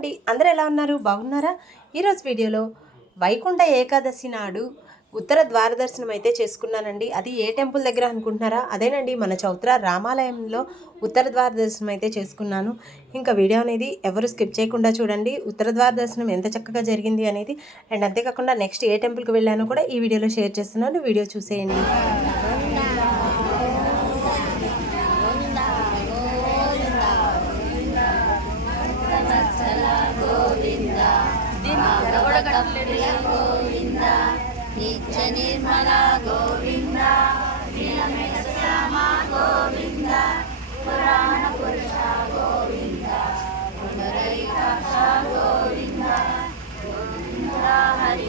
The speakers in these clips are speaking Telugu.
అండి అందరు ఎలా ఉన్నారు? బాగున్నారా? ఈరోజు వీడియోలో వైకుంఠ ఏకాదశి నాడు ఉత్తర ద్వార దర్శనం అయితే చేసుకున్నానండి. అది ఏ టెంపుల్ దగ్గర అనుకుంటున్నారా? అదేనండి మన చౌత్ర రామాలయంలో ఉత్తర ద్వార దర్శనం అయితే చేసుకున్నాను. ఇంకా వీడియో అనేది ఎవరు స్కిప్ చేయకుండా చూడండి. ఉత్తర ద్వార దర్శనం ఎంత చక్కగా జరిగింది అనేది. అండ్ అంతేకాకుండా నెక్స్ట్ ఏ టెంపుల్కి వెళ్ళానో కూడా ఈ వీడియోలో షేర్ చేస్తున్నాను. వీడియో చూసేయండి. నిత్య నిర్మల గోవింద శ్యామ గోవింద పురాణ పురుష గోవింద పునరైకాక్ష గోవింద గోవింద హరి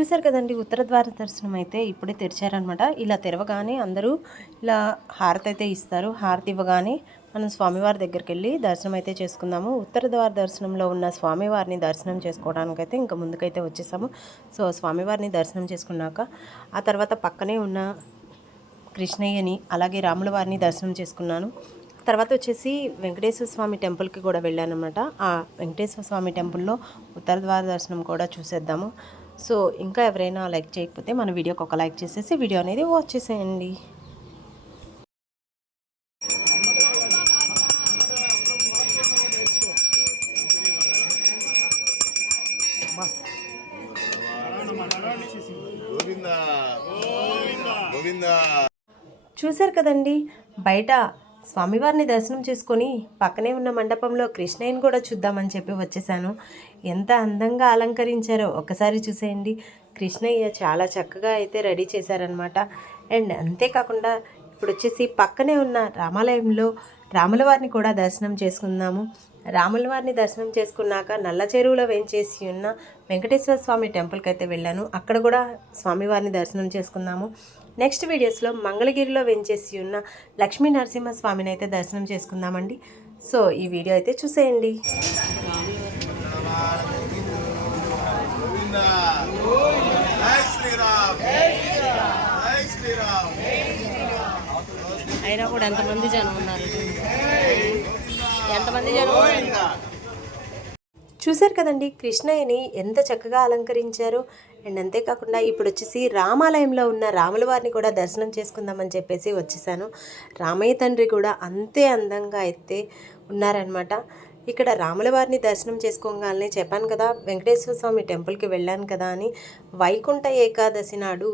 చూశారు కదండి ఉత్తర ద్వార దర్శనం అయితే ఇప్పుడే తెరిచారనమాట ఇలా తెరవగానే అందరూ ఇలా హారతి అయితే ఇస్తారు. హారతి ఇవ్వగానే మనం స్వామివారి దగ్గరికి వెళ్ళి దర్శనం అయితే చేసుకుందాము. ఉత్తర ద్వార దర్శనంలో ఉన్న స్వామివారిని దర్శనం చేసుకోవడానికైతే ఇంకా ముందుకైతే వచ్చేసాము. సో స్వామివారిని దర్శనం చేసుకున్నాక ఆ తర్వాత పక్కనే ఉన్న కృష్ణయ్యని అలాగే రాముల వారిని దర్శనం చేసుకున్నాను. తర్వాత వచ్చేసి వెంకటేశ్వర స్వామి టెంపుల్కి కూడా వెళ్ళానమాట ఆ వెంకటేశ్వర స్వామి టెంపుల్లో ఉత్తర ద్వార దర్శనం కూడా చూసేద్దాము. సో ఇంకా ఎవరైనా లైక్ చేయకపోతే మన వీడియోకి ఒక లైక్ చేసేసి వీడియో అనేది వాచ్ చేసేయండి. చూశారు కదండి బయట స్వామివారిని దర్శనం చేసుకొని పక్కనే ఉన్న మండపంలో కృష్ణయ్యని కూడా చూద్దామని చెప్పి వచ్చేసాను. ఎంత అందంగా అలంకరించారో ఒకసారి చూసేయండి. కృష్ణయ్య చాలా చక్కగా అయితే రెడీ చేశారనమాట అండ్ అంతేకాకుండా ఇప్పుడు వచ్చేసి పక్కనే ఉన్న రామాలయంలో రాముల వారిని కూడా దర్శనం చేసుకుందాము. రాముల వారిని దర్శనం చేసుకున్నాక నల్ల చెరువులో వేంచేసి ఉన్న వెంకటేశ్వర స్వామి టెంపుల్కి అయితే వెళ్ళాను. అక్కడ కూడా స్వామివారిని దర్శనం చేసుకుందాము. నెక్స్ట్ వీడియోస్లో మంగళగిరిలో వేయించేసి ఉన్న లక్ష్మీ నరసింహ స్వామిని అయితే దర్శనం చేసుకుందామండి. సో ఈ వీడియో అయితే చూసేయండి గోవింద జై శ్రీరామ్ జై శ్రీరామ్ అయినా కూడా ఎంతమంది జనం ఉన్నారు? ఎంతమంది జనం చూశారు కదండి కృష్ణయ్యని ఎంత చక్కగా అలంకరించారు. అండ్ అంతేకాకుండా ఇప్పుడు వచ్చేసి రామాలయంలో ఉన్న రాముల వారిని కూడా దర్శనం చేసుకుందామని చెప్పేసి వచ్చేసాను. రామయ్య తండ్రి కూడా అంతే అందంగా అయితే ఉన్నారనమాట ఇక్కడ రాముల వారిని దర్శనం చేసుకోగానే చెప్పాను కదా వెంకటేశ్వర స్వామి టెంపుల్కి వెళ్ళాను కదా అని వైకుంఠ ఏకాదశి నాడు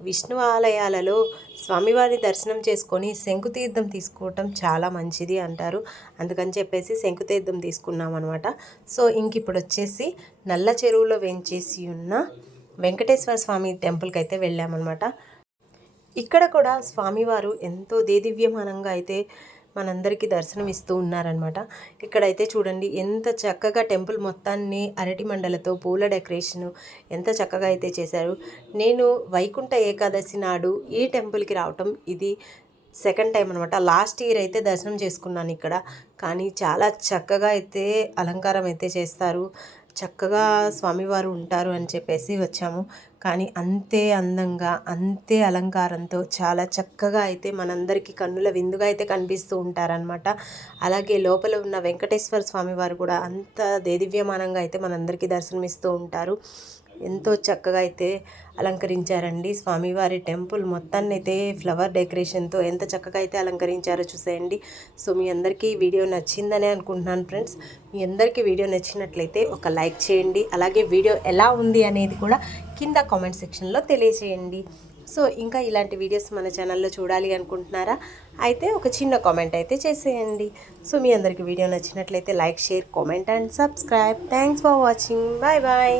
విష్ణు ఆలయాలలో స్వామివారి దర్శనం చేసుకొని శంకుతీర్థం తీసుకోవటం చాలా మంచిది అంటారు. అందుకని చెప్పేసి శంకుతీర్థం తీసుకున్నాం అనమాట సో ఇంక ఇప్పుడు వచ్చేసి నల్ల చెరువులో వేంచేసి ఉన్న వెంకటేశ్వర స్వామి టెంపుల్కి అయితే వెళ్ళామన్నమాట. ఇక్కడ కూడా స్వామివారు ఎంతో దేదివ్యమానంగా అయితే మనందరికీ దర్శనం ఇస్తూ ఉన్నారనమాట ఇక్కడైతే చూడండి ఎంత చక్కగా టెంపుల్ మొత్తాన్ని అరటి మండలతో పూల డెకరేషను ఎంత చక్కగా అయితే చేశారు. నేను వైకుంఠ ఏకాదశి నాడు ఈ టెంపుల్కి రావటం ఇది సెకండ్ టైం అనమాట లాస్ట్ ఇయర్ అయితే దర్శనం చేసుకున్నాను ఇక్కడ. కానీ చాలా చక్కగా అయితే అలంకారం అయితే చేస్తారు. చక్కగా స్వామివారు ఉంటారు అని చెప్పేసి వచ్చాము. కానీ అంతే అందంగా అంతే అలంకారంతో చాలా చక్కగా అయితే మనందరికీ కన్నుల విందుగా అయితే కనిపిస్తూ ఉంటారనమాట అలాగే లోపల ఉన్న వెంకటేశ్వర స్వామి వారు కూడా అంత దేదివ్యమానంగా అయితే మనందరికీ దర్శనమిస్తూ ఉంటారు. ఎంతో చక్కగా అయితే అలంకరించారండి. స్వామివారి టెంపుల్ మొత్తాన్ని అయితే ఫ్లవర్ డెకరేషన్తో ఎంత చక్కగా అయితే అలంకరించారో చూసేయండి. సో మీ అందరికీ ఈ వీడియో నచ్చిందని అనుకుంటున్నాను ఫ్రెండ్స్. మీ అందరికీ వీడియో నచ్చినట్లయితే ఒక లైక్ చేయండి. అలాగే వీడియో ఎలా ఉంది అనేది కూడా కింద కామెంట్ సెక్షన్లో తెలియజేయండి సో ఇంకా ఇలాంటి వీడియోస్ మన ఛానల్లో చూడాలి అనుకుంటున్నారా? అయితే ఒక చిన్న కామెంట్ అయితే చేసేయండి. సో మీ అందరికీ వీడియో నచ్చినట్లయితే like share comment and subscribe. Thanks for watching. Bye bye.